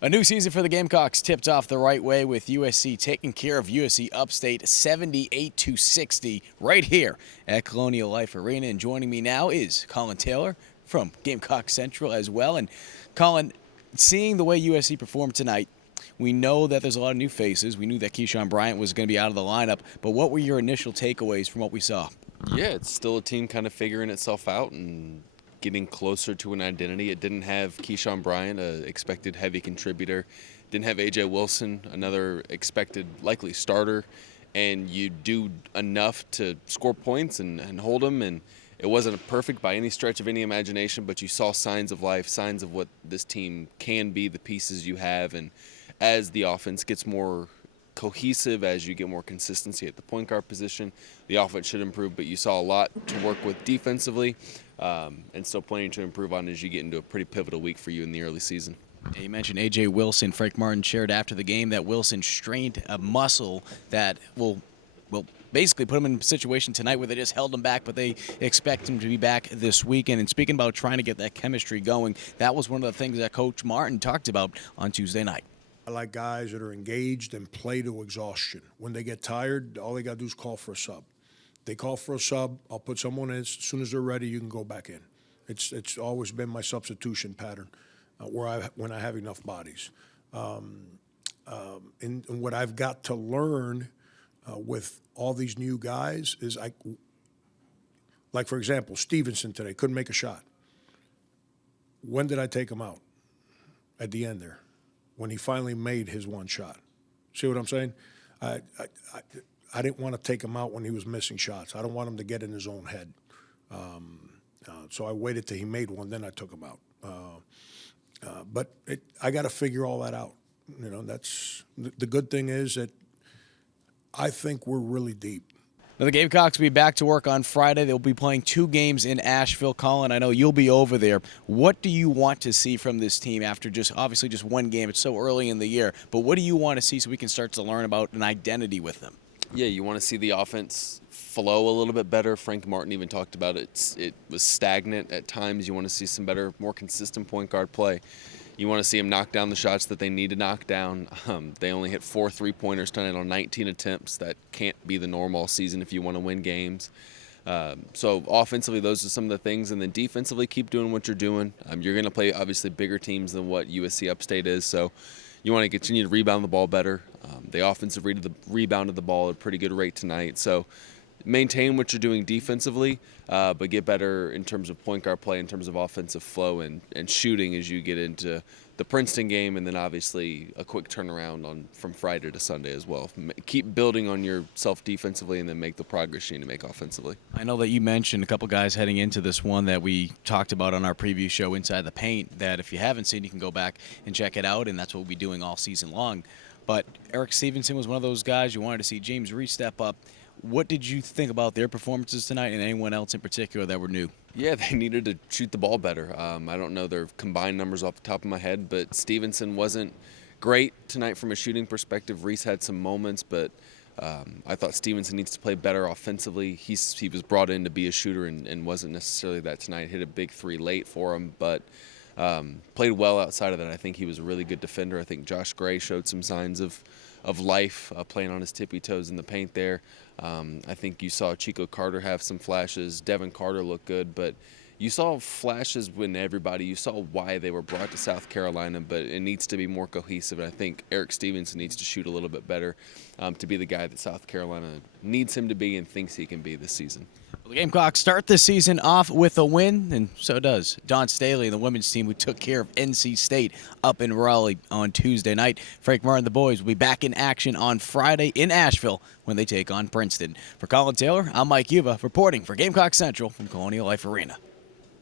A new season for the Gamecocks tipped off the right way with USC taking care of USC Upstate 78-60 right here at Colonial Life Arena. And joining me now is Collyn Taylor from Gamecock Central as well. And Collyn, seeing the way USC performed tonight, we know that there's a lot of new faces. We knew that Keyshawn Bryant was going to be out of the lineup. But what were your initial takeaways from what we saw? Yeah, it's still a team kind of figuring itself out and getting closer to an identity. It didn't have Keyshawn Bryant, an expected heavy contributor. Didn't have A.J. Wilson, another expected likely starter. And you do enough to score points and hold them. And it wasn't perfect by any stretch of any imagination, but you saw signs of life, signs of what this team can be, the pieces you have. And as the offense gets more cohesive, as you get more consistency at the point guard position, the offense should improve, but you saw a lot to work with defensively, and still plenty to improve on as you get into a pretty pivotal week for you in the early season. Yeah, you mentioned A.J. Wilson. Frank Martin shared after the game that Wilson strained a muscle that will basically put him in a situation tonight where they just held him back, but they expect him to be back this weekend. And speaking about trying to get that chemistry going, that was one of the things that Coach Martin talked about on Tuesday night. I like guys that are engaged and play to exhaustion. When they get tired, all they got to do is call for a sub. They call for a sub, I'll put someone in. As soon as they're ready, you can go back in. It's always been my substitution pattern when I have enough bodies. And what I've got to learn with all these new guys is like for example, Stevenson today couldn't make a shot. When did I take him out? At the end there, when he finally made his one shot. See what I'm saying? I didn't want to take him out when he was missing shots. I don't want him to get in his own head. So I waited till he made one, then I took him out. But I got to figure all that out. You know, that's the good thing is that I think we're really deep. Now, the Gamecocks will be back to work on Friday. They'll be playing 2 games in Asheville. Collyn, I know you'll be over there. What do you want to see from this team after obviously just one game? It's so early in the year. But what do you want to see so we can start to learn about an identity with them? Yeah, you want to see the offense flow a little bit better. Frank Martin even talked about it. It was stagnant at times. You want to see some better, more consistent point guard play. You want to see them knock down the shots that they need to knock down. They only hit 4 3-pointers tonight on 19 attempts. That can't be the norm all season if you want to win games. So offensively, those are some of the things. And then defensively, keep doing what you're doing. You're going to play, obviously, bigger teams than what USC Upstate is. So you want to continue to rebound the ball better. The offensive rebounded the ball at a pretty good rate tonight. So maintain what you're doing defensively, but get better in terms of point guard play, in terms of offensive flow and shooting as you get into the Princeton game, and then obviously a quick turnaround from Friday to Sunday as well. Keep building on yourself defensively and then make the progress you need to make offensively. I know that you mentioned a couple guys heading into this one that we talked about on our preview show, Inside the Paint, that if you haven't seen, you can go back and check it out, and that's what we'll be doing all season long. But Eric Stevenson was one of those guys. You wanted to see James Reese step up. What did you think about their performances tonight and anyone else in particular that were new? Yeah, they needed to shoot the ball better. I don't know their combined numbers off the top of my head, but Stevenson wasn't great tonight from a shooting perspective. Reese had some moments, but I thought Stevenson needs to play better offensively. He was brought in to be a shooter and wasn't necessarily that tonight. Hit a big 3 late for him, but played well outside of that. I think he was a really good defender. I think Josh Gray showed some signs of life, playing on his tippy toes in the paint there. I think you saw Chico Carter have some flashes. Devin Carter looked good, but you saw flashes when everybody, you saw why they were brought to South Carolina, but it needs to be more cohesive. And I think Eric Stevenson needs to shoot a little bit better to be the guy that South Carolina needs him to be and thinks he can be this season. Well, the Gamecocks start the season off with a win, and so does Dawn Staley and the women's team, who took care of NC State up in Raleigh on Tuesday night. Frank Martin and the boys will be back in action on Friday in Asheville when they take on Princeton. For Collyn Taylor, I'm Mike Yuba reporting for Gamecock Central from Colonial Life Arena.